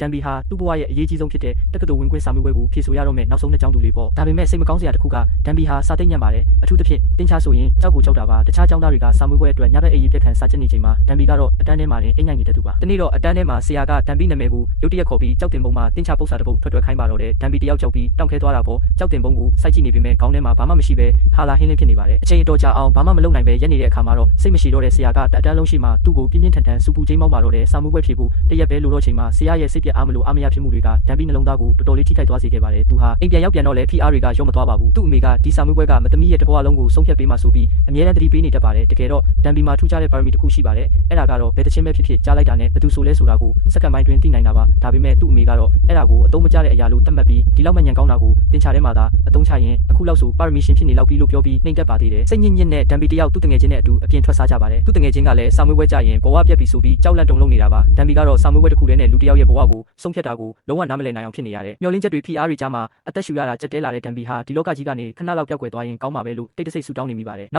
ဒန်ဘီဟာသူ့ဘဝရဲ့အရေးကြီးဆုံးဖြစ်တဲ့တက္ကသိုလ်ဝင်ခွင့်စာမေးပွဲကိုဖြေဆိုရတော့မယ်နောက်ဆုံးနှစ်ကျောင်းသူလေးပေါ့ဒါပေမဲ့စိတ်မကောင်းစရာတစ်ခုကဒန်ဘီဟာစာသိမ့်ညံ့ပါတယ်အထူးသဖြင့်တင်းချဆိုရင်ကြောက်ကိုကြောက်တာပါတခြားကျောင်းသားတွေကစာမေးပွဲအတွက်ညဘက်အေးရေးပြက်ခံစာချက်နေချိန်မှာဒန်ဘီကတော့အတန်းထဲမှာတင်အိမ်ငိုင်နေတဲ့သူပါတနေ့တော့အတန်းထဲမှာဆရာကဒန်ဘီနာမည်ကိုရုတ်တရက်ခေါ်ပြီးကြောက်တင်ပုံမှာတင်းချပု္ပ္ပစာတစ်ပုဒ်ထွက်ခိုင်းပါတော့တယ်ဒန်ဘီတယောက်ကြောက်ပြီးတောင့်ခဲသွားတာပေါ့ကြောက်တင်ပုံကိုစိုက်ကြည့်နေပေမဲ့ခေါင်းထဲမှာဘာမှမရှိပဲဟာလာဟင်းလင်းဖြစ်နေပါတယ်အချိန်အတော်ကြာအောင်ဘာမှမလုပ်နိုင်ပဲရက်နေတဲ့အခါမှာတော့စိတ်မရှိတော့တဲ့ဆရာကတန်းလုံးရှိမှသူ့ကိုပြင်းပြင်းထန်ထန်စူပူချင်းမောက်ပါတော့တယ်စာမေးပွဲဖြေဖို့တရက်ပဲလိုတော့ချိန်မှာဆရာရဲ့စိတ်ပြက်အားမလို့အားမရဖြစ်မှုတွေကဒန်ဘီနှလုံးသားကိုတော်တော်လေးထိခိုက်သွားစေခဲ့ပါတယ်သူဟာအိမ်ပြန်ရောက်ပြန်တော့လဲ PR တွေကရုံးမသွားပါဘူးသူ့အမေကဒီစာမေးပွဲကမသမီးရဲ့တဘဝလုံးကိုဆုံးဖြတ်ပေးမှဆိုပြီးအမြဲတမ်းသတိပေးနေတတ်ပါတယ်တကယ်တော့ဒန်ဘီမှာထူးခြားတဲ့ပါရမီတစ်ခုရှိပါတယ်အဲ့ဒါကတော့ဘယ်တစ်ချင်းပဲဖြစ်ဖြစ်ကြားလိုက်တာနဲ့ဘယ်သူဆိုလဲဆိုတာကိုစက္ကန့်ပိုင်းတွင်သိနိုင်တာပါဒါပေမဲ့သူ့အမေကတော့အဲ့ဒါကိုအသုံးမကျတဲ့အရာလို့သတ်မှတ်ပြီးဒီလောက်မှညံကောင်းတာကိုတင်ချထဲမှာသာအသုံးချရင်အခုလောက်ဆိုပါရမီရှင်ဖြစ်နေလောက်ပြီလို့ပြောပြီးနှိမ်တက်ပါသေးတယ်စိတ်ညစ်ညစ်နဲ့ဒန်ဘီတယောက်သူ့တငယ်ချင်းနဲ့အတူအပြင်ထွက်စားကြပါတယ်သူ့တငယ်ချင်းကလည်းစာမေးပွဲကြရင်ဘဝပြက်ပြီဆိုပြီးကြောက်လန့်တုန်လှုပ်နေတာပါဒန်ဘီကတော့စာမေးပွဲတစ်ခုတည်းနဲ့လူတယောက်ရဲ့ဘဝကိုဆုံးဖြတ်တာကိုလုံးဝနားမလည်နိုင်အောင်ဖြစ်နေရတယ်မျောလင်းချက်တွေ PR တွေကြားမှာအသက်ရှူရတာကြက်တဲလာတဲ့ဒန်ဘီဟာဒီလောကကြီးကနေခဏလောက်ပျောက်ကွယ်သွားရင်ကောင်းပါပဲလို့တိတ်တဆိတ်ဆူတောင်းနေမိပါတယ်